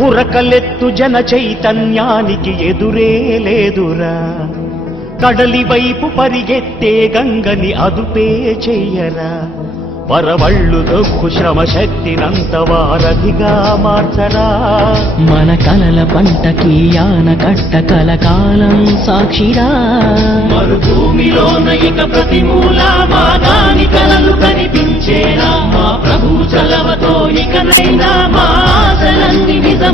ఉరకలెత్తు జన చైతన్యానికి ఎదురే లేదురా. కడలి వైపు పరిగెత్తే గంగని అదుపే చెయ్యరా. పరవళ్ళు దొక్కు శ్రమ శక్తినంత వారధిగా మార్చరా. మన కలల పంటకి ఆనకట్ట కలకాలం సాక్షిరా. మరుభూమిలోన ఇక ప్రతి మూల మాగాని కలలు కనిపించేరా. మా ప్రభు చలవతో ఇకనైనా మా ఆశలన్నీ నిజ